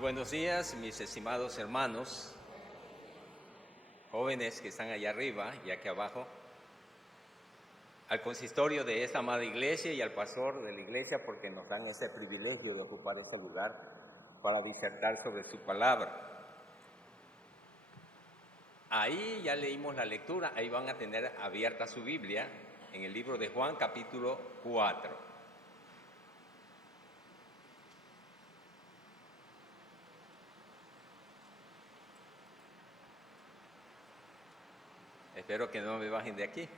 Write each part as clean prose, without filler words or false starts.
buenos días, mis estimados hermanos, jóvenes que están allá arriba y aquí abajo, al consistorio de esta amada iglesia y al pastor de la iglesia, porque nos dan ese privilegio de ocupar este lugar para disertar sobre su palabra. Ahí ya leímos la lectura, ahí van a tener abierta su Biblia en el libro de Juan, capítulo 4. Espero que no me bajen de aquí.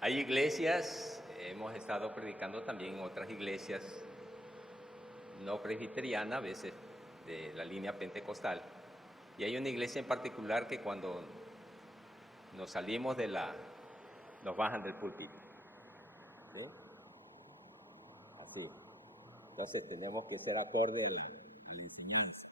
Hay iglesias, hemos estado predicando también en otras iglesias no presbiterianas, a veces de la línea pentecostal. Y hay una iglesia en particular que cuando nos salimos nos bajan del púlpito. ¿Sí? Así. Entonces tenemos que ser acorde a la enseñanza.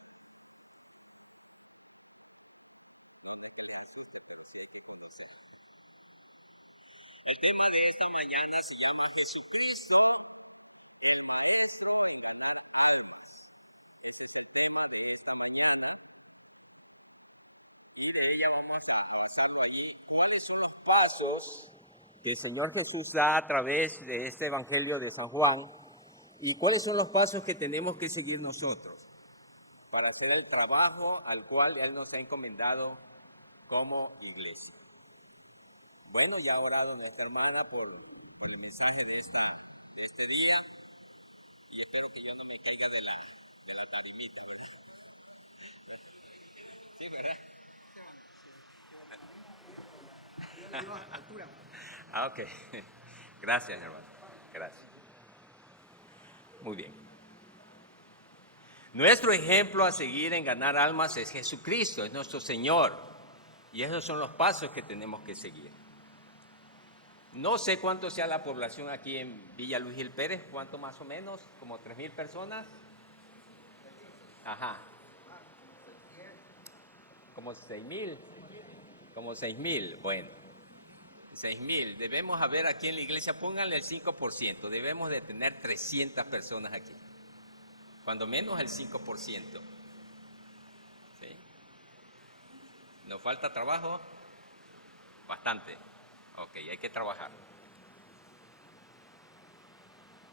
El tema de esta mañana se llama Jesucristo, el maestro en ganar almas. Esa es el tema de esta mañana. Y de ella vamos a basarlo allí. ¿Cuáles son los pasos que el Señor Jesús da a través de este Evangelio de San Juan? ¿Y cuáles son los pasos que tenemos que seguir nosotros para hacer el trabajo al cual Él nos ha encomendado como iglesia? Bueno, ya ha orado nuestra hermana por el mensaje de este día y espero que yo no me caiga de la tarimita, ¿verdad? Sí, ¿verdad? Ok. Gracias, hermano. Gracias. Muy bien. Nuestro ejemplo a seguir en ganar almas es Jesucristo, es nuestro Señor. Y esos son los pasos que tenemos que seguir. No sé cuánto sea la población aquí en Villa Luis Gil Pérez, cuánto más o menos, como 3,000 personas. Ajá. Como 6,000. Como 6,000, bueno. 6,000. Debemos haber aquí en la iglesia, pónganle el 5%, debemos de tener 300 personas aquí. Cuando menos el 5%. ¿Sí? ¿Nos falta trabajo? Bastante. Ok, hay que trabajar.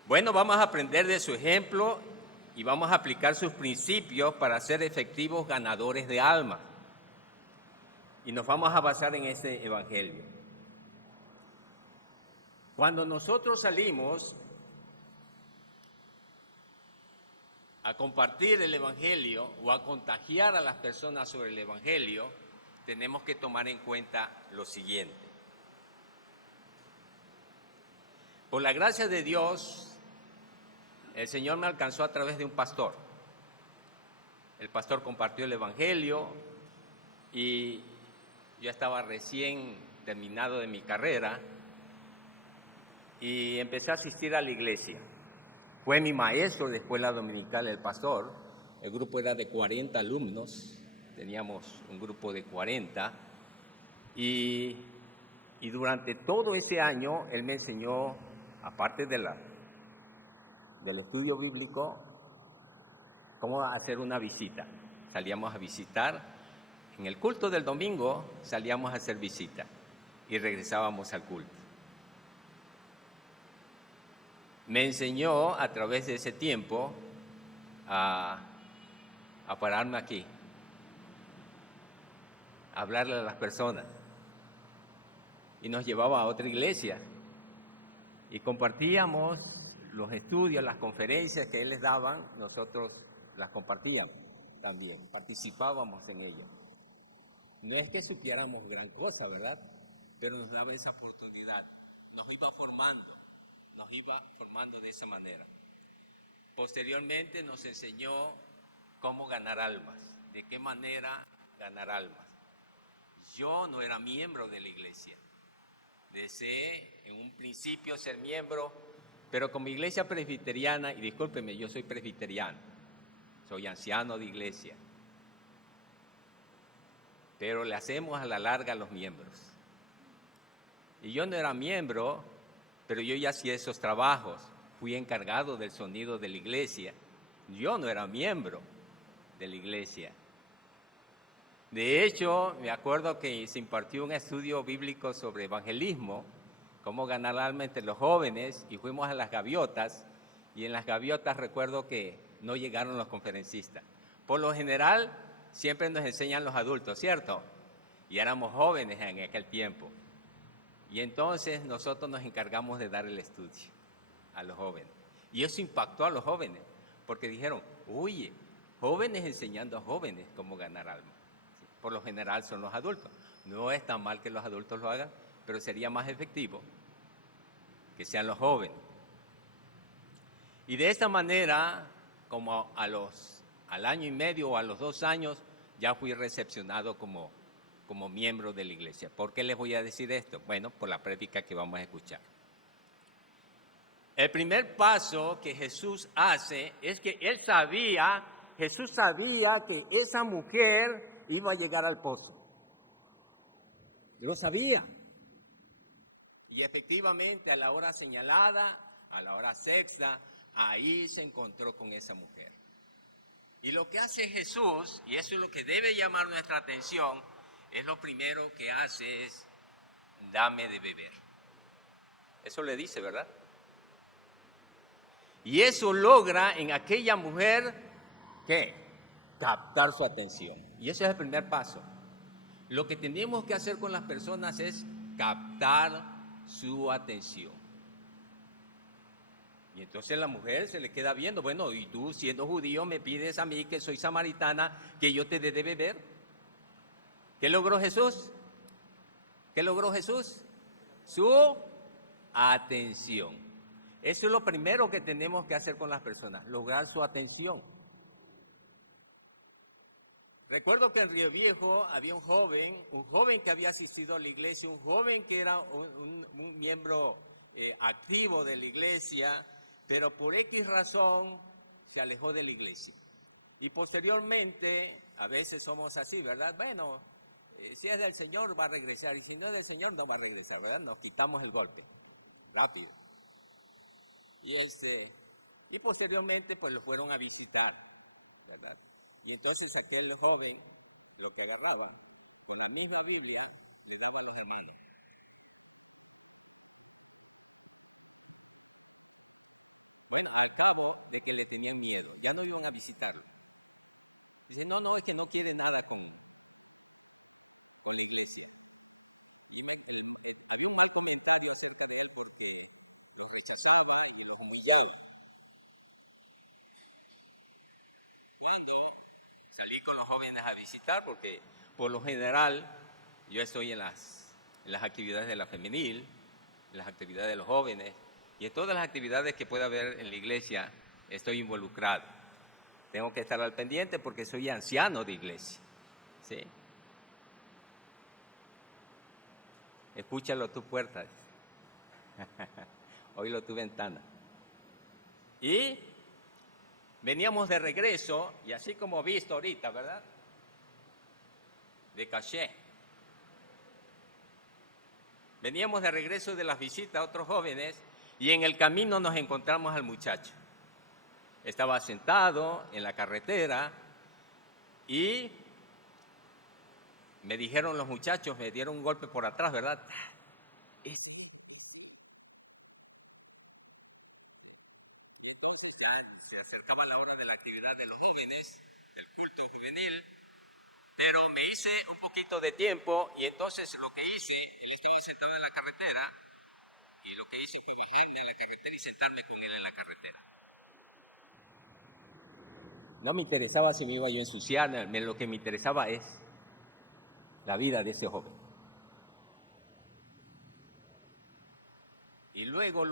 Bueno, vamos a aprender de su ejemplo y vamos a aplicar sus principios para ser efectivos ganadores de alma. Y nos vamos a basar en este evangelio. Cuando nosotros salimos a compartir el evangelio o a contagiar a las personas sobre el evangelio, tenemos que tomar en cuenta lo siguiente. Por la gracia de Dios, el Señor me alcanzó a través de un pastor. El pastor compartió el evangelio y yo estaba recién terminado de mi carrera y empecé a asistir a la iglesia. Fue mi maestro de escuela dominical, el pastor. El grupo era de 40 alumnos, teníamos un grupo de 40 y durante todo ese año él me enseñó, aparte del estudio bíblico, cómo hacer una visita. Salíamos a visitar, en el culto del domingo salíamos a hacer visita y regresábamos al culto. Me enseñó a través de ese tiempo a pararme aquí, a hablarle a las personas. Y nos llevaba a otra iglesia y compartíamos los estudios, las conferencias que él les daban, nosotros las compartíamos también, participábamos en ellas. No es que supiéramos gran cosa, ¿verdad? Pero nos daba esa oportunidad, nos iba formando de esa manera. Posteriormente nos enseñó cómo ganar almas, de qué manera ganar almas. Yo no era miembro de la iglesia, deseé en un principio ser miembro, pero como iglesia presbiteriana, y discúlpeme, yo soy presbiteriano, soy anciano de iglesia, pero le hacemos a la larga a los miembros. Y yo no era miembro pero yo ya hacía esos trabajos, fui encargado del sonido de la iglesia. Yo no era miembro de la iglesia. De hecho, me acuerdo que se impartió un estudio bíblico sobre evangelismo, cómo ganar alma entre los jóvenes, y fuimos a las gaviotas, y en las gaviotas recuerdo que no llegaron los conferencistas. Por lo general, siempre nos enseñan los adultos, ¿cierto? Y éramos jóvenes en aquel tiempo. Y entonces nosotros nos encargamos de dar el estudio a los jóvenes. Y eso impactó a los jóvenes, porque dijeron, oye, jóvenes enseñando a jóvenes cómo ganar alma. ¿Sí? Por lo general son los adultos. No es tan mal que los adultos lo hagan, pero sería más efectivo que sean los jóvenes. Y de esta manera, como al año y medio o a los 2 años, ya fui recepcionado como miembro de la iglesia. ¿Por qué les voy a decir esto? Bueno, por la prédica que vamos a escuchar. El primer paso que Jesús hace es que Jesús sabía que esa mujer iba a llegar al pozo. Lo sabía. Y efectivamente, a la hora señalada, a la hora sexta, ahí se encontró con esa mujer. Y lo que hace Jesús, y eso es lo que debe llamar nuestra atención, es lo primero que hace es, dame de beber. Eso le dice, ¿verdad? Y eso logra en aquella mujer, ¿qué? Captar su atención. Y ese es el primer paso. Lo que tenemos que hacer con las personas es captar su atención. Y entonces la mujer se le queda viendo, bueno, y tú siendo judío me pides a mí que soy samaritana, que yo te dé de beber. ¿Qué logró Jesús? ¿Qué logró Jesús? Su atención. Eso es lo primero que tenemos que hacer con las personas, lograr su atención. Recuerdo que en Río Viejo había un joven que había asistido a la iglesia, un joven que era un miembro activo de la iglesia, pero por X razón se alejó de la iglesia. Y posteriormente, a veces somos así, ¿verdad? Bueno, si es del Señor va a regresar, y si no es del Señor no va a regresar, ¿verdad? Nos quitamos el golpe, rápido. Y posteriormente pues lo fueron a visitar, ¿verdad? Y entonces aquel joven lo que agarraba, con la misma Biblia, le daba a los hermanos. Bueno, al cabo de que le tenían miedo, ya no iban a visitar. No, que no quiere nada de comer. Con la iglesia. Había un mal comentario acerca de él porque la rechazaba y lo humillaba. Salí con los jóvenes a visitar porque por lo general yo estoy en las actividades de la femenil, en las actividades de los jóvenes y en todas las actividades que pueda haber en la iglesia estoy involucrado. Tengo que estar al pendiente porque soy anciano de iglesia. ¿Sí? Escúchalo tu puerta, oílo tu ventana. Y veníamos de regreso, y así como visto ahorita, ¿verdad? De caché. Veníamos de regreso de las visitas a otros jóvenes, y en el camino nos encontramos al muchacho. Estaba sentado en la carretera, y me dijeron los muchachos, me dieron un golpe por atrás, ¿verdad? Se acercaba la hora de la actividad de los jóvenes, el culto juvenil, pero me hice un poquito de tiempo y entonces lo que hice, él estaba sentado en la carretera y lo que hice fue bajar de la carretera y sentarme con él en la carretera. No me interesaba si me iba yo a ensuciar, lo que me interesaba es la vida de ese joven. Y luego,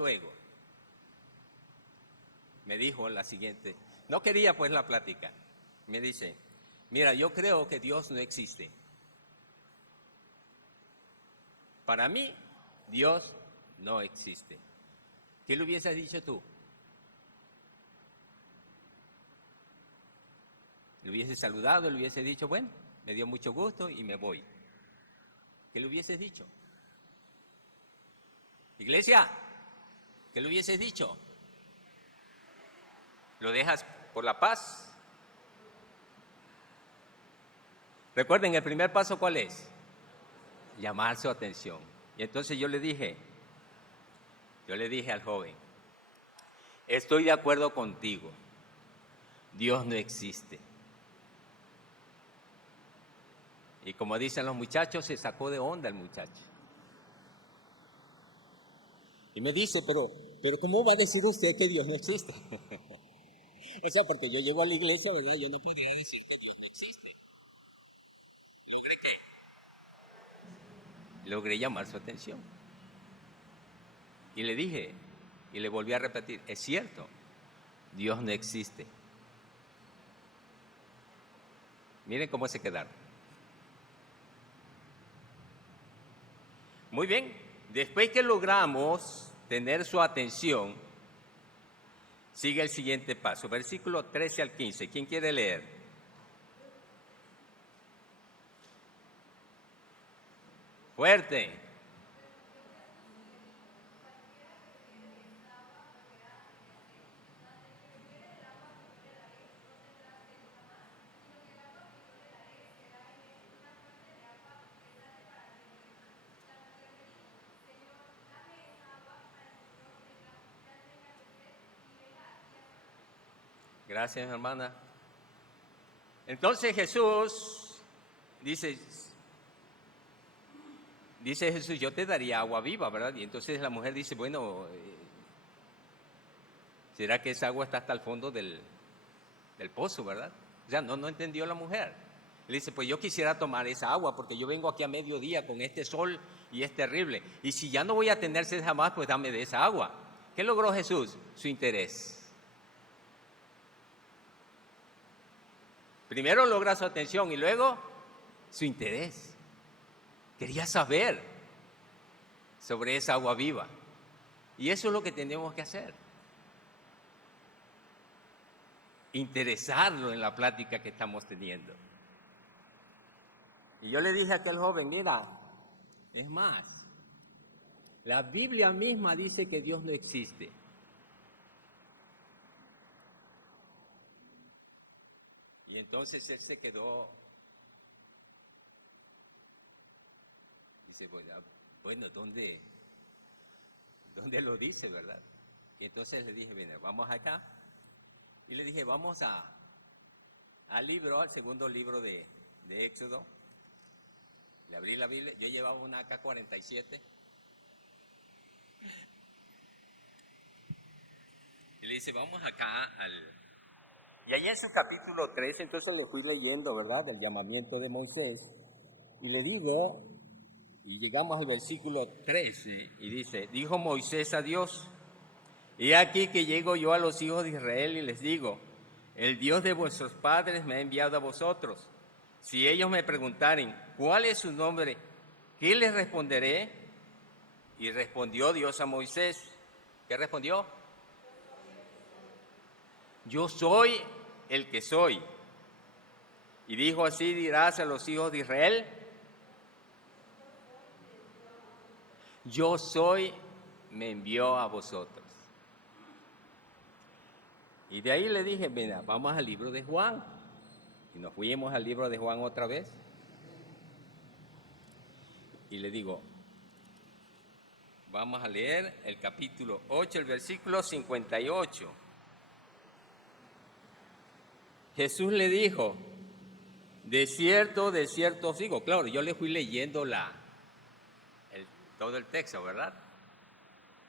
me dijo la siguiente, no quería pues la plática, me dice, mira, yo creo que Dios no existe. Para mí, Dios no existe. ¿Qué le hubieses dicho tú? Le hubiese saludado, le hubiese dicho, bueno, me dio mucho gusto y me voy. ¿Qué le hubieses dicho? Iglesia, ¿Qué le hubieses dicho? ¿Lo dejas por la paz? Recuerden, el primer paso, ¿cuál es? Llamar su atención. Y entonces yo le dije al joven, estoy de acuerdo contigo, Dios no existe. Y como dicen los muchachos, se sacó de onda el muchacho. Y me dice, pero ¿cómo va a decir usted que Dios no existe? O sea, porque yo llego a la iglesia, ¿verdad? Yo no podía decir que Dios no existe. Logré llamar su atención. Y le dije, y le volví a repetir, es cierto, Dios no existe. Miren cómo se quedaron. Muy bien, después que logramos tener su atención, sigue el siguiente paso, versículo 13 al 15. ¿Quién quiere leer? Fuerte. Gracias, hermana. Entonces Jesús dice Jesús, yo te daría agua viva, ¿verdad? Y entonces la mujer dice, bueno, ¿será que esa agua está hasta el fondo del pozo, verdad? O sea, no entendió la mujer. Le dice, pues yo quisiera tomar esa agua porque yo vengo aquí a mediodía con este sol y es terrible. Y si ya no voy a tener sed jamás, pues dame de esa agua. ¿Qué logró Jesús? Su interés. Primero logra su atención y luego su interés. Quería saber sobre esa agua viva. Y eso es lo que tenemos que hacer. Interesarlo en la plática que estamos teniendo. Y yo le dije a aquel joven, mira, es más, la Biblia misma dice que Dios no existe. Y entonces él se quedó, dice, bueno, ¿dónde lo dice, verdad? Y entonces le dije, mira, vamos acá. Y le dije, vamos al segundo libro de Éxodo. Le abrí la Biblia, yo llevaba una AK-47. Y le dice, vamos acá Y ahí en su capítulo 3, entonces le fui leyendo, ¿verdad?, el llamamiento de Moisés. Y le digo, y llegamos al versículo 13, y dice, dijo Moisés a Dios, he aquí que llego yo a los hijos de Israel y les digo, el Dios de vuestros padres me ha enviado a vosotros. Si ellos me preguntaren, ¿cuál es su nombre? ¿Qué les responderé? Y respondió Dios a Moisés. ¿Qué respondió? Yo soy el que soy. Y dijo, así dirás a los hijos de Israel, yo soy, me envió a vosotros. Y de ahí le dije, mira, vamos al libro de Juan. Y nos fuimos al libro de Juan otra vez. Y le digo, vamos a leer el capítulo 8, el versículo 58. Jesús le dijo, de cierto os digo. Claro, yo le fui leyendo todo el texto, ¿verdad?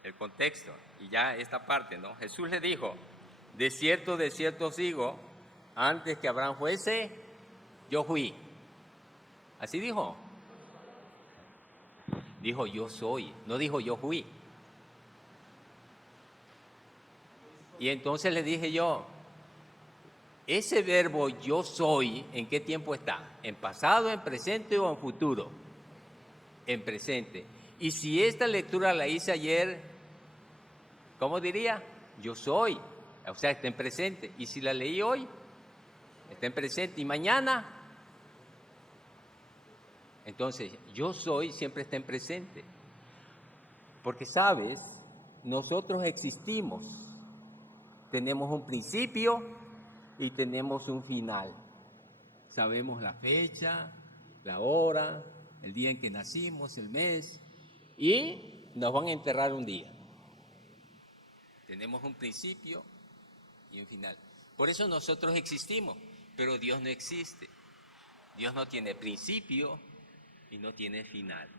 El contexto. Y ya esta parte, ¿no? Jesús le dijo, de cierto os digo, antes que Abraham fuese, yo fui. Así dijo. Dijo, yo soy. No dijo, yo fui. Y entonces le dije yo, ese verbo yo soy, ¿en qué tiempo está? ¿En pasado, en presente o en futuro? En presente. Y si esta lectura la hice ayer, ¿cómo diría? Yo soy. O sea, está en presente. Y si la leí hoy, está en presente. Y mañana, entonces, yo soy siempre está en presente. Porque sabes, nosotros existimos. Tenemos un principio y tenemos un final. Sabemos la fecha, la hora, el día en que nacimos, el mes, y nos van a enterrar un día. Tenemos un principio y un final. Por eso nosotros existimos, pero Dios no existe. Dios no tiene principio y no tiene final.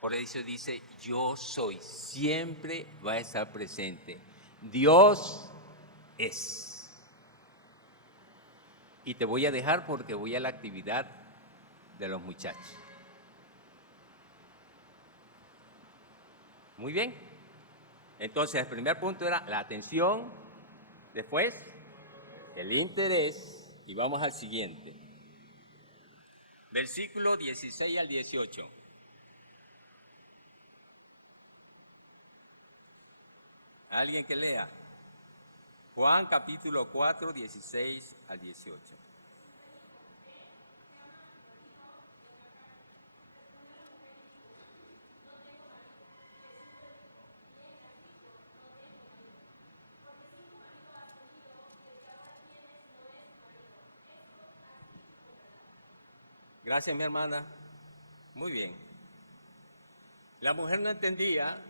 Por eso dice, yo soy, siempre va a estar presente. Dios es. Y te voy a dejar porque voy a la actividad de los muchachos. Muy bien. Entonces, el primer punto era la atención, después el interés, y vamos al siguiente. Versículo 16 al 18. ¿Alguien que lea? Juan capítulo 4, 16 al 18. Gracias, mi hermana. Muy bien. La mujer no entendía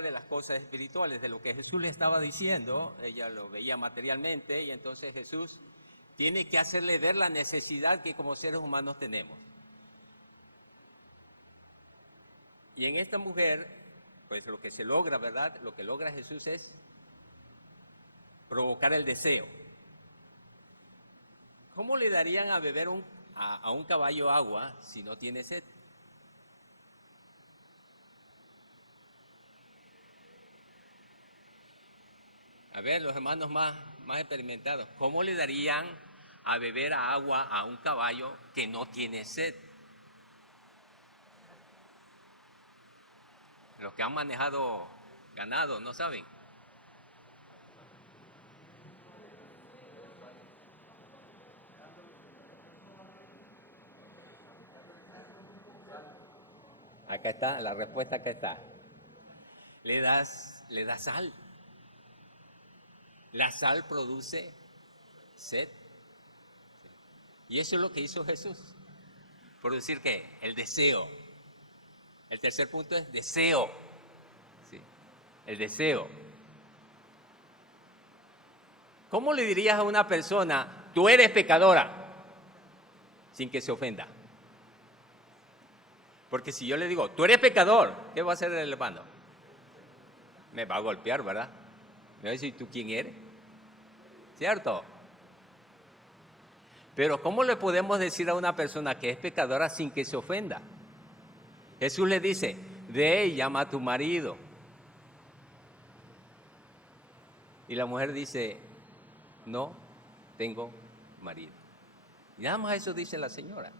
de las cosas espirituales, de lo que Jesús le estaba diciendo. Ella lo veía materialmente y entonces Jesús tiene que hacerle ver la necesidad que como seres humanos tenemos. Y en esta mujer, pues lo que se logra, ¿verdad? Lo que logra Jesús es provocar el deseo. ¿Cómo le darían a beber a un caballo agua si no tiene sed? A ver, los hermanos más experimentados, ¿cómo le darían a beber agua a un caballo que no tiene sed? Los que han manejado ganado, ¿no saben? Acá está, la respuesta acá está. Le das sal. La sal produce sed. Y eso es lo que hizo Jesús. Producir ¿qué? El deseo. El tercer punto es deseo. Sí, el deseo. ¿Cómo le dirías a una persona, tú eres pecadora, sin que se ofenda? Porque si yo le digo, tú eres pecador, ¿qué va a hacer el hermano? Me va a golpear, ¿verdad? Me va a decir, ¿tú quién eres? ¿Cierto? Pero ¿cómo le podemos decir a una persona que es pecadora sin que se ofenda? Jesús le dice, ve y llama a tu marido. Y la mujer dice, no tengo marido. Y nada más eso dice la señora.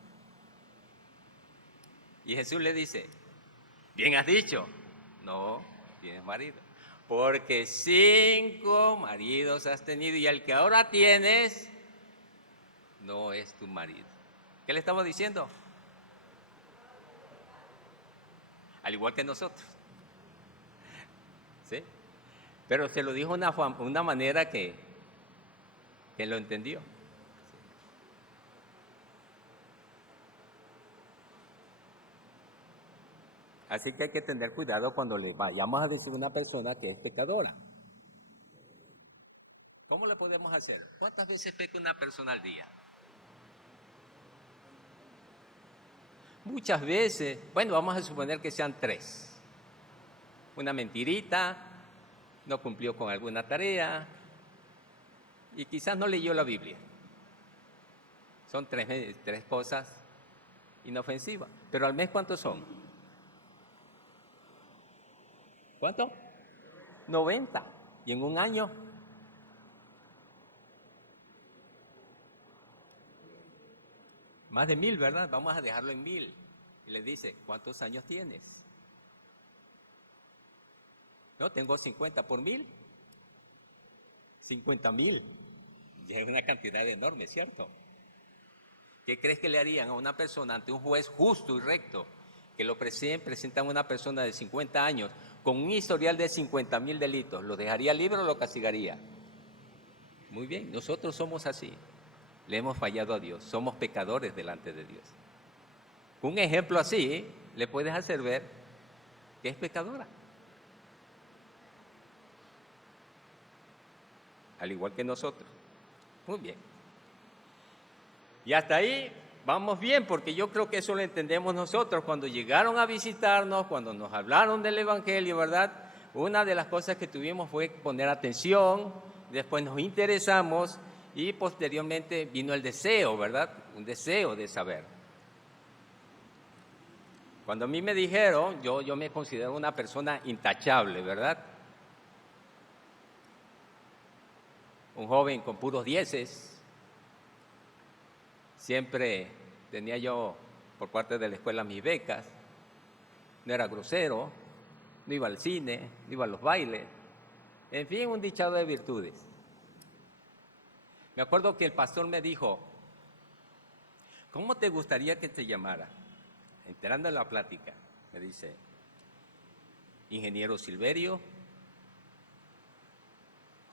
Y Jesús le dice, bien has dicho, no tienes marido. Porque 5 maridos has tenido y el que ahora tienes no es tu marido. ¿Qué le estamos diciendo? Al igual que nosotros. ¿Sí? Pero se lo dijo de una manera que lo entendió. Así que hay que tener cuidado cuando le vayamos a decir a una persona que es pecadora. ¿Cómo le podemos hacer? ¿Cuántas veces peca una persona al día? Muchas veces, bueno, vamos a suponer que sean 3. Una mentirita, no cumplió con alguna tarea y quizás no leyó la Biblia. Son 3 cosas inofensivas. Pero al mes, ¿cuántos son? ¿Cuánto? 90. ¿Y en un año? Más de 1000, ¿verdad? Vamos a dejarlo en 1000. Y le dice, ¿cuántos años tienes? No, tengo 50 por 1000. 50,000. Ya es una cantidad enorme, ¿cierto? ¿Qué crees que le harían a una persona ante un juez justo y recto que lo presentan a una persona de 50 años con un historial de 50,000 delitos, ¿lo dejaría libre o lo castigaría? Muy bien, nosotros somos así. Le hemos fallado a Dios, somos pecadores delante de Dios. Un ejemplo así le puedes hacer ver que es pecadora. Al igual que nosotros. Muy bien. Y hasta ahí vamos bien, porque yo creo que eso lo entendemos nosotros. Cuando llegaron a visitarnos, cuando nos hablaron del Evangelio, ¿verdad? Una de las cosas que tuvimos fue poner atención, después nos interesamos y posteriormente vino el deseo, ¿verdad? Un deseo de saber. Cuando a mí me dijeron, yo me considero una persona intachable, ¿verdad? Un joven con puros dieces. Siempre tenía yo por parte de la escuela mis becas. No era grosero, no iba al cine, no iba a los bailes. En fin, un dichado de virtudes. Me acuerdo que el pastor me dijo, ¿cómo te gustaría que te llamara? Enterando en la plática, me dice, ingeniero Silverio,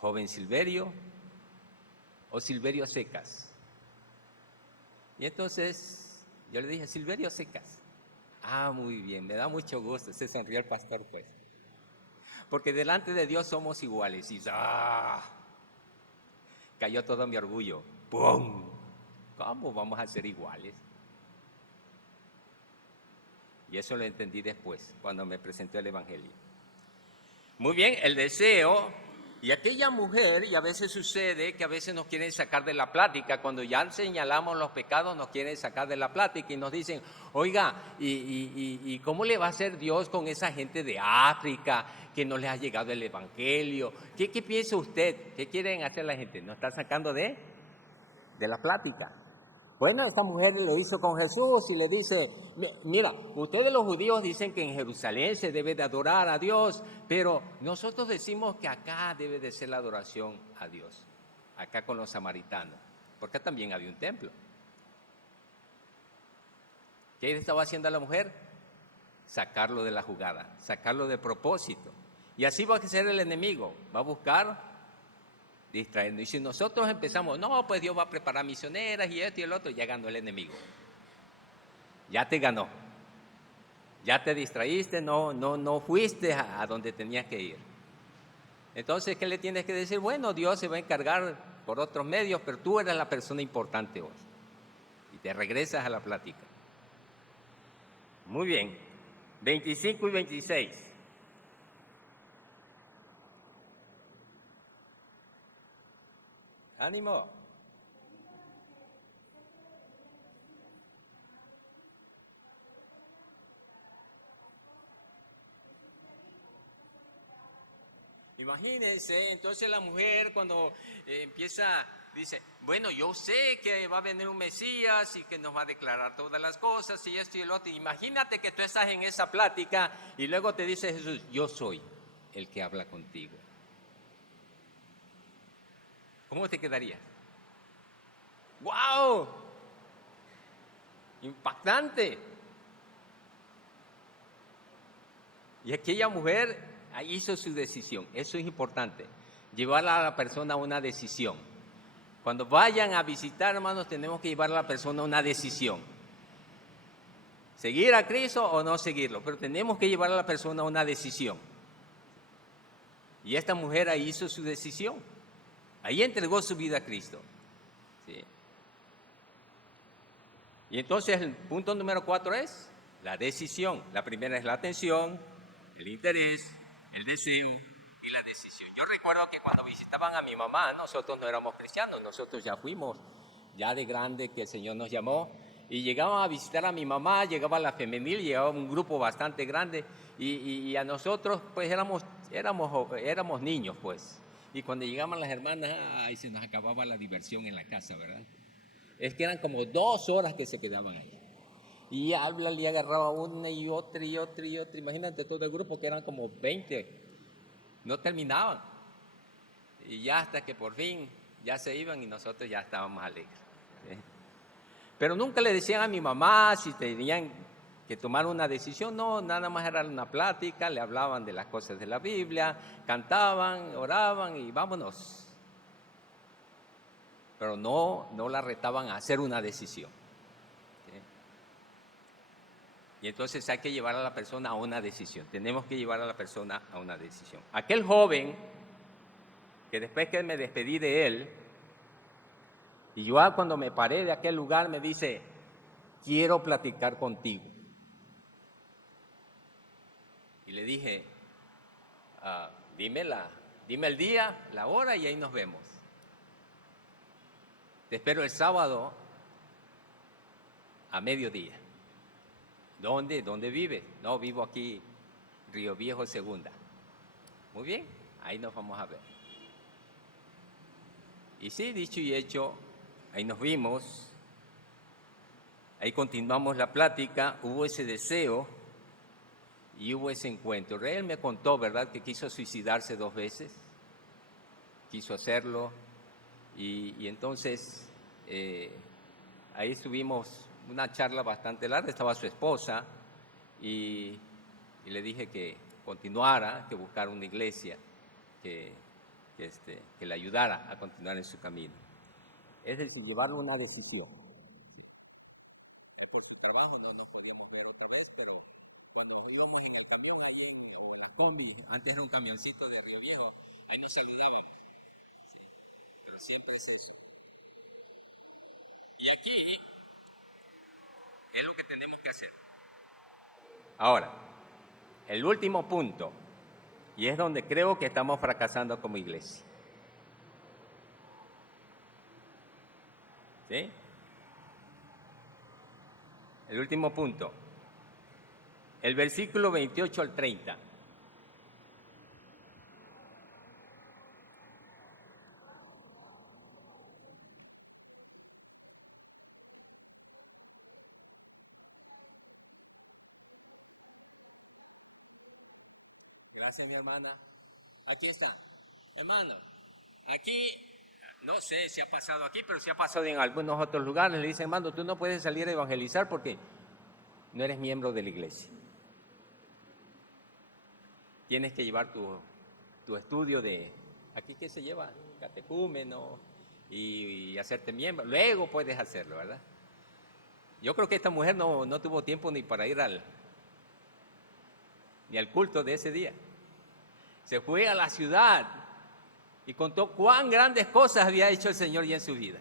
joven Silverio o Silverio Secas. Y entonces yo le dije, Silverio Secas. Ah, muy bien, me da mucho gusto, se sonrió el pastor pues. Porque delante de Dios somos iguales. Y cayó todo mi orgullo. ¡Pum! ¿Cómo vamos a ser iguales? Y eso lo entendí después, cuando me presentó el Evangelio. Muy bien, el deseo. Y aquella mujer, y a veces sucede que a veces nos quieren sacar de la plática, cuando ya señalamos los pecados nos quieren sacar de la plática y nos dicen, oiga, ¿y cómo le va a hacer Dios con esa gente de África que no les ha llegado el Evangelio? ¿Qué piensa usted? ¿Qué quieren hacer la gente? ¿Nos está sacando de la plática? Bueno, esta mujer lo hizo con Jesús y le dice, mira, ustedes los judíos dicen que en Jerusalén se debe de adorar a Dios, pero nosotros decimos que acá debe de ser la adoración a Dios, acá con los samaritanos, porque también había un templo. ¿Qué estaba haciendo la mujer? Sacarlo de la jugada, sacarlo de propósito. Y así va a ser el enemigo, va a buscar distraernos. Y si nosotros empezamos, no, pues Dios va a preparar misioneras y esto y el otro, ya ganó el enemigo. Ya te ganó. Ya te distraíste, no fuiste a donde tenías que ir. Entonces, ¿qué le tienes que decir? Bueno, Dios se va a encargar por otros medios, pero tú eres la persona importante hoy. Y te regresas a la plática. Muy bien. 25 y 26. ¡Ánimo! Imagínense, entonces la mujer cuando empieza, dice, bueno, yo sé que va a venir un Mesías y que nos va a declarar todas las cosas y esto y el otro. Imagínate que tú estás en esa plática y luego te dice Jesús, yo soy el que habla contigo. ¿Cómo te quedaría? ¡Wow! Impactante. Y aquella mujer hizo su decisión. Eso es importante. Llevar a la persona a una decisión. Cuando vayan a visitar, hermanos, tenemos que llevar a la persona a una decisión. ¿Seguir a Cristo o no seguirlo? Pero tenemos que llevar a la persona a una decisión. Y esta mujer ahí hizo su decisión. Ahí entregó su vida a Cristo. ¿Sí? Y entonces el punto número 4 es la decisión. La primera es la atención, el interés, el deseo y la decisión. Yo recuerdo que cuando visitaban a mi mamá, nosotros no éramos cristianos, nosotros ya fuimos, ya de grande que el Señor nos llamó, y llegaban a visitar a mi mamá, llegaba la femenil, llegaba un grupo bastante grande, y a nosotros pues éramos niños pues, y cuando llegaban las hermanas, ahí se nos acababa la diversión en la casa, ¿verdad? Es que eran como 2 horas que se quedaban ahí. Y habla y agarraba una y otra y otra y otra. Imagínate todo el grupo que eran como 20. No terminaban. Y ya hasta que por fin ya se iban y nosotros ya estábamos alegres. Pero nunca le decían a mi mamá si tenían que tomar una decisión. No, nada más era una plática, le hablaban de las cosas de la Biblia, cantaban, oraban y vámonos. Pero no la retaban a hacer una decisión. ¿Sí? Y entonces hay que llevar a la persona a una decisión. Tenemos que llevar a la persona a una decisión. Aquel joven, que después que me despedí de él, y yo cuando me paré de aquel lugar me dice, quiero platicar contigo. Y le dije, dime el día, la hora y ahí nos vemos. Te espero el sábado a mediodía. ¿Dónde? ¿Dónde vives? No, vivo aquí, Río Viejo Segunda. Muy bien, ahí nos vamos a ver. Y sí, dicho y hecho, ahí nos vimos, ahí continuamos la plática, hubo ese deseo y hubo ese encuentro. Él me contó, ¿verdad?, que quiso suicidarse 2 veces, quiso hacerlo, y entonces ahí estuvimos una charla bastante larga, estaba su esposa, y le dije que continuara, que buscara una iglesia, que le ayudara a continuar en su camino. Es decir, llevarlo a una decisión. Por su trabajo no nos podíamos ver otra vez, pero cuando íbamos en el camión allí o la combi, antes era un camioncito de Río Viejo, ahí nos saludaban. Sí, pero siempre es eso. Y aquí es lo que tenemos que hacer. Ahora, el último punto, y es donde creo que estamos fracasando como iglesia. ¿Sí? El último punto. El versículo 28 al 30. Gracias, mi hermana. Aquí está. Hermano, aquí, no sé si ha pasado aquí, pero si ha pasado en algunos otros lugares. Le dicen, hermano, tú no puedes salir a evangelizar porque no eres miembro de la iglesia. Tienes que llevar tu estudio de, aquí qué se lleva, catecúmeno, y hacerte miembro. Luego puedes hacerlo, ¿verdad? Yo creo que esta mujer no tuvo tiempo ni para ir ni al culto de ese día. Se fue a la ciudad y contó cuán grandes cosas había hecho el Señor ya en su vida.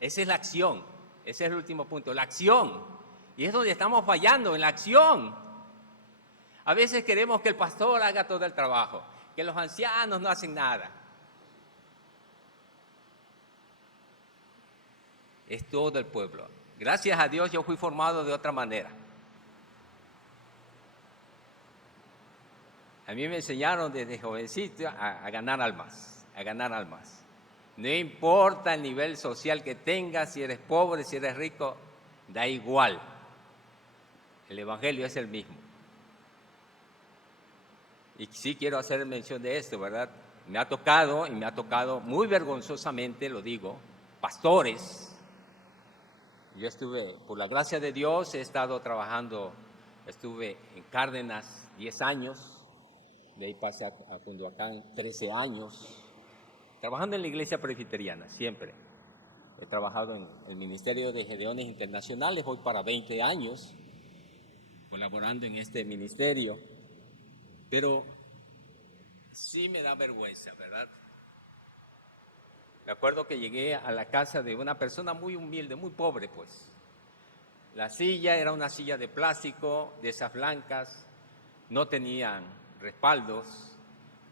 Esa es la acción, ese es el último punto, la acción. Y es donde estamos fallando, en la acción. A veces queremos que el pastor haga todo el trabajo, que los ancianos no hacen nada. Es todo el pueblo. Gracias a Dios yo fui formado de otra manera. A mí me enseñaron desde jovencito a ganar almas, a ganar almas. No importa el nivel social que tengas, si eres pobre, si eres rico, da igual. El evangelio es el mismo. Y sí quiero hacer mención de esto, ¿verdad? Me ha tocado, y me ha tocado muy vergonzosamente, lo digo, pastores. Yo estuve, por la gracia de Dios, he estado trabajando, estuve en Cárdenas 10 años, de ahí pasé a Cunduacán 13 años, trabajando en la iglesia presbiteriana, siempre. He trabajado en el Ministerio de Gedeones Internacionales, voy para 20 años, colaborando en este ministerio, pero sí me da vergüenza, ¿verdad? Me acuerdo que llegué a la casa de una persona muy humilde, muy pobre, pues. La silla era una silla de plástico, de esas blancas, no tenían respaldos,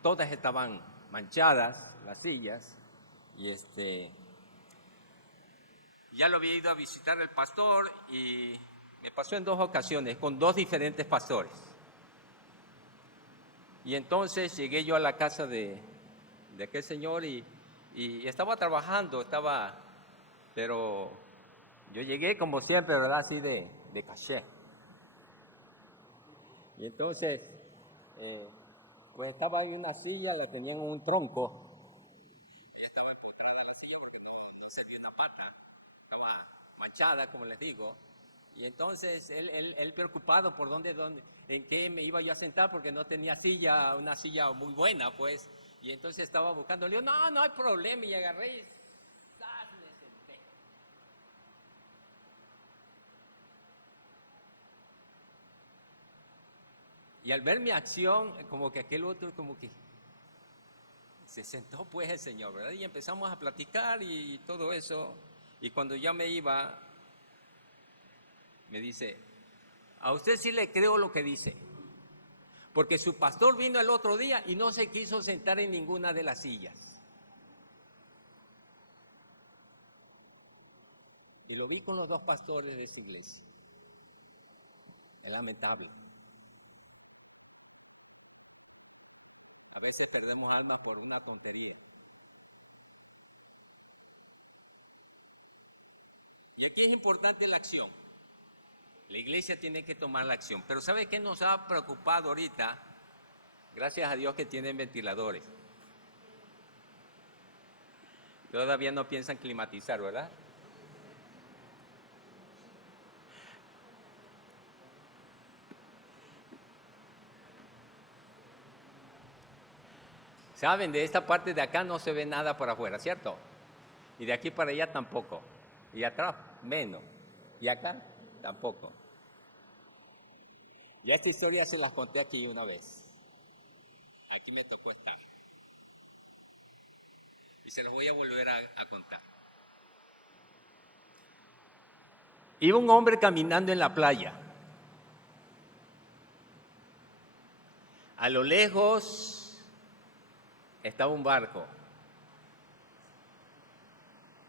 todas estaban manchadas, las sillas, y ya lo había ido a visitar el pastor y me pasó en 2 ocasiones con 2 diferentes pastores. Y entonces llegué yo a la casa de aquel señor y estaba trabajando, pero yo llegué como siempre, ¿verdad? Así de caché. Y entonces, pues estaba ahí una silla, la tenían en un tronco. Y estaba empotrada la silla porque no servía una pata, estaba fachada, como les digo. Y entonces él preocupado por en qué me iba yo a sentar, porque no tenía silla, una silla muy buena, pues. Y entonces estaba buscando. Le digo, no hay problema. Y agarré y ¡zas! Me senté. Y al ver mi acción, como que aquel otro, como que se sentó pues el Señor, ¿verdad? Y empezamos a platicar y todo eso. Y cuando ya me iba, me dice, a usted sí le creo lo que dice. Porque su pastor vino el otro día y no se quiso sentar en ninguna de las sillas. Y lo vi con los dos pastores de esa iglesia. Es lamentable. A veces perdemos almas por una tontería. Y aquí es importante la acción. La iglesia tiene que tomar la acción. Pero ¿sabe qué nos ha preocupado ahorita? Gracias a Dios que tienen ventiladores. Todavía no piensan climatizar, ¿verdad? Saben, de esta parte de acá no se ve nada por afuera, ¿cierto? Y de aquí para allá tampoco. Y atrás menos. Y acá tampoco. Ya esta historia se las conté aquí una vez. Aquí me tocó estar. Y se las voy a volver a contar. Iba un hombre caminando en la playa. A lo lejos estaba un barco.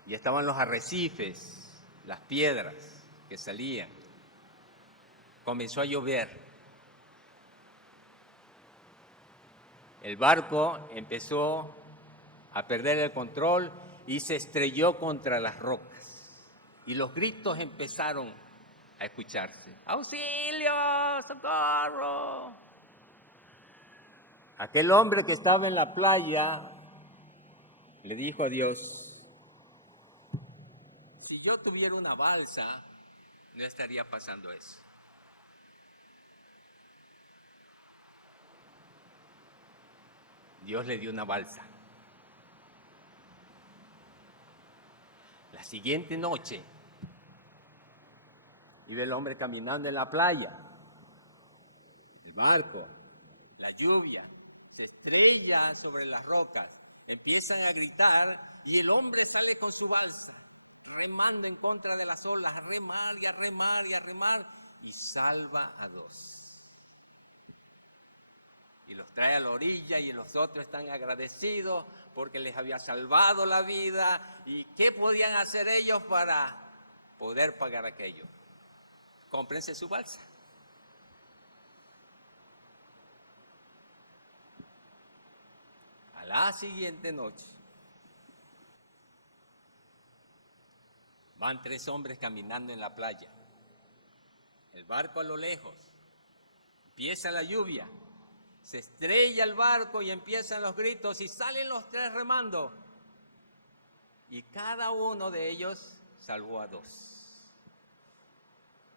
Y estaban los arrecifes, las piedras que salían. Comenzó a llover. El barco empezó a perder el control y se estrelló contra las rocas. Y los gritos empezaron a escucharse. ¡Auxilio! ¡Socorro! Aquel hombre que estaba en la playa le dijo a Dios, si yo tuviera una balsa, no estaría pasando eso. Dios le dio una balsa. La siguiente noche, iba el hombre caminando en la playa, el barco, la lluvia, se estrella sobre las rocas, empiezan a gritar y el hombre sale con su balsa, remando en contra de las olas, a remar y a remar y a remar, y salva a dos. Y los trae a la orilla y los otros están agradecidos porque les había salvado la vida. ¿Y qué podían hacer ellos para poder pagar aquello? Cómprense su balsa. A la siguiente noche van 3 hombres caminando en la playa. El barco a lo lejos. Empieza la lluvia. Se estrella el barco y empiezan los gritos y salen los 3 remando. Y cada uno de ellos salvó a 2.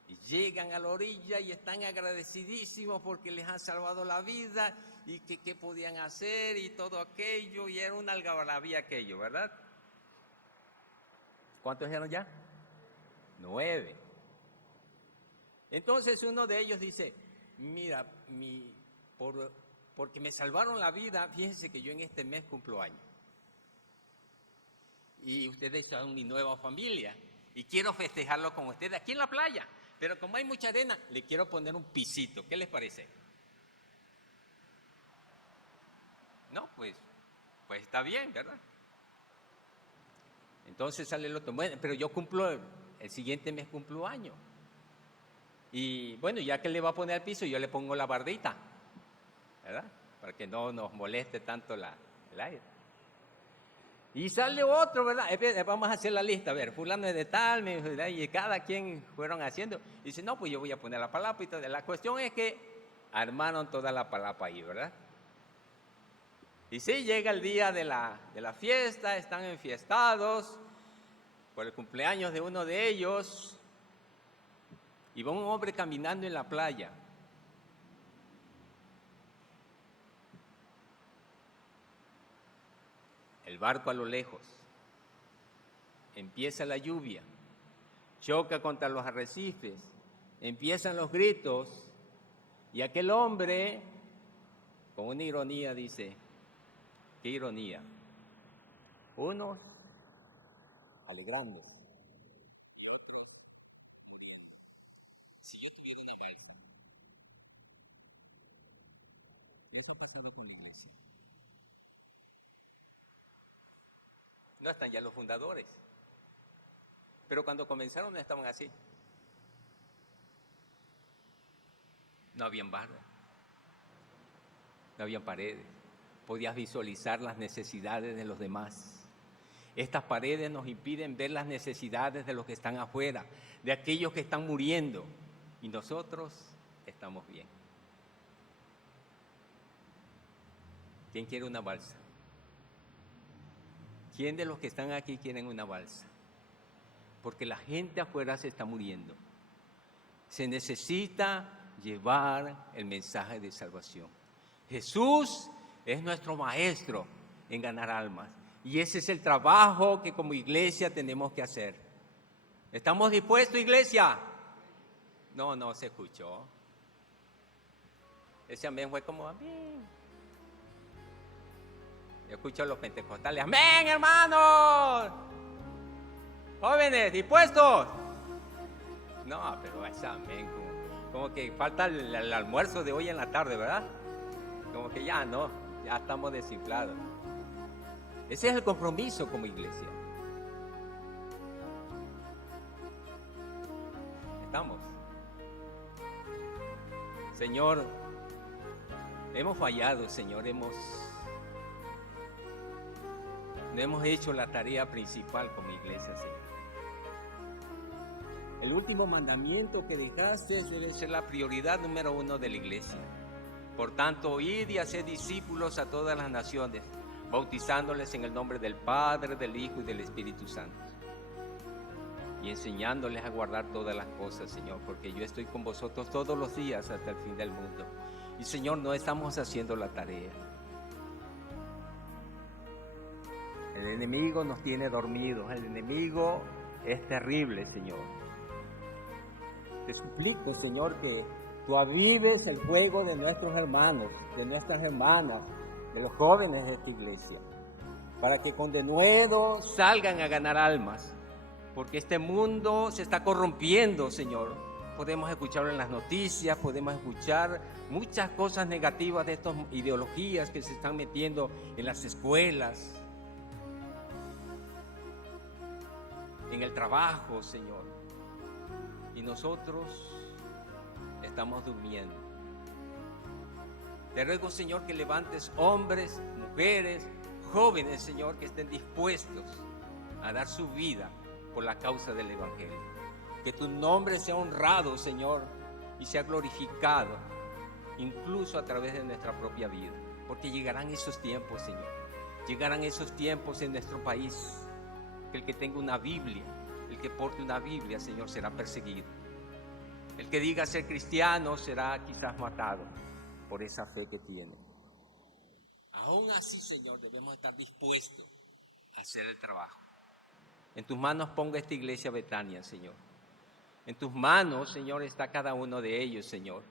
Y llegan a la orilla y están agradecidísimos porque les han salvado la vida y que qué podían hacer y todo aquello. Y era una algarabía aquello, ¿verdad? ¿Cuántos eran ya? 9. Entonces uno de ellos dice, mira, porque me salvaron la vida, fíjense que yo en este mes cumplo años. Y ustedes son mi nueva familia. Y quiero festejarlo con ustedes aquí en la playa. Pero como hay mucha arena, le quiero poner un pisito. ¿Qué les parece? No, pues está bien, ¿verdad? Entonces sale el otro. Bueno, pero yo el siguiente mes cumplo años. Y bueno, ya que le va a poner el piso, yo le pongo la bardita, ¿verdad? Para que no nos moleste tanto el aire. Y sale otro, ¿verdad? Vamos a hacer la lista, a ver, fulano es de tal, ¿verdad? Y cada quien fueron haciendo. Y dice, no, pues yo voy a poner la palapa y todo. La cuestión es que armaron toda la palapa ahí, ¿verdad? Y sí, llega el día de la fiesta, están enfiestados. por el cumpleaños de uno de ellos, iba un hombre caminando en la playa. El barco a lo lejos. Empieza la lluvia, choca contra los arrecifes, empiezan los gritos, y aquel hombre, con una ironía, dice, ¿qué ironía? Uno alegrando. Si yo tuviera un ejército, ¿qué está pasando con la iglesia? No están ya los fundadores, pero cuando comenzaron no estaban así. No habían barras, no habían paredes, podías visualizar las necesidades de los demás. Estas paredes nos impiden ver las necesidades de los que están afuera, de aquellos que están muriendo, y nosotros estamos bien. ¿Quién quiere una balsa? ¿Quién de los que están aquí quieren una balsa? Porque la gente afuera se está muriendo. Se necesita llevar el mensaje de salvación. Jesús es nuestro maestro en ganar almas. Y ese es el trabajo que como iglesia tenemos que hacer. ¿Estamos dispuestos, iglesia? No se escuchó. Ese amén fue como amén. Yo escucho a los pentecostales, amén, hermanos. Jóvenes, ¿dispuestos? No, pero ese amén, como que falta el almuerzo de hoy en la tarde, ¿verdad? Como que ya no, ya estamos desinflados. Ese es el compromiso como iglesia. ¿Estamos? Señor, hemos fallado, Señor, no hemos hecho la tarea principal como iglesia, Señor. El último mandamiento que dejaste debe ser la prioridad número 1 de la iglesia. Por tanto, id y haced discípulos a todas las naciones, bautizándoles en el nombre del Padre, del Hijo y del Espíritu Santo, y enseñándoles a guardar todas las cosas, Señor, porque yo estoy con vosotros todos los días hasta el fin del mundo. Y Señor, no estamos haciendo la tarea. El enemigo nos tiene dormidos, el enemigo es terrible, Señor. Te suplico, Señor, que tú avives el fuego de nuestros hermanos, de nuestras hermanas, de los jóvenes de esta iglesia, para que con denuedo salgan a ganar almas, porque este mundo se está corrompiendo, Señor. Podemos escucharlo en las noticias, podemos escuchar muchas cosas negativas de estas ideologías que se están metiendo en las escuelas, en el trabajo, Señor. Y nosotros estamos durmiendo. Te ruego, Señor, que levantes hombres, mujeres, jóvenes, Señor, que estén dispuestos a dar su vida por la causa del Evangelio. Que tu nombre sea honrado, Señor, y sea glorificado, incluso a través de nuestra propia vida. Porque llegarán esos tiempos, Señor. Llegarán esos tiempos en nuestro país, que el que tenga una Biblia, el que porte una Biblia, Señor, será perseguido. El que diga ser cristiano será quizás matado por esa fe que tiene. Aún así, Señor, debemos estar dispuestos a hacer el trabajo. En tus manos pongo esta iglesia Betania, Señor. En tus manos, Señor, está cada uno de ellos, Señor.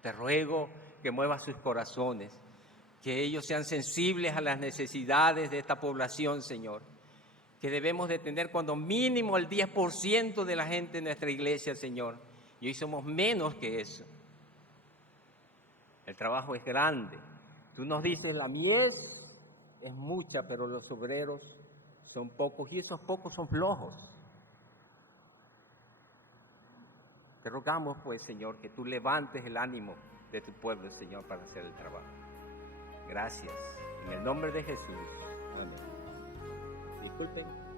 Te ruego que muevas sus corazones, que ellos sean sensibles a las necesidades de esta población, Señor. Que debemos de tener cuando mínimo el 10% de la gente en nuestra iglesia, Señor. Y hoy somos menos que eso. El trabajo es grande. Tú nos dices, la mies es mucha, pero los obreros son pocos, y esos pocos son flojos. Te rogamos, pues, Señor, que tú levantes el ánimo de tu pueblo, Señor, para hacer el trabajo. Gracias. En el nombre de Jesús. Amén. Disculpen.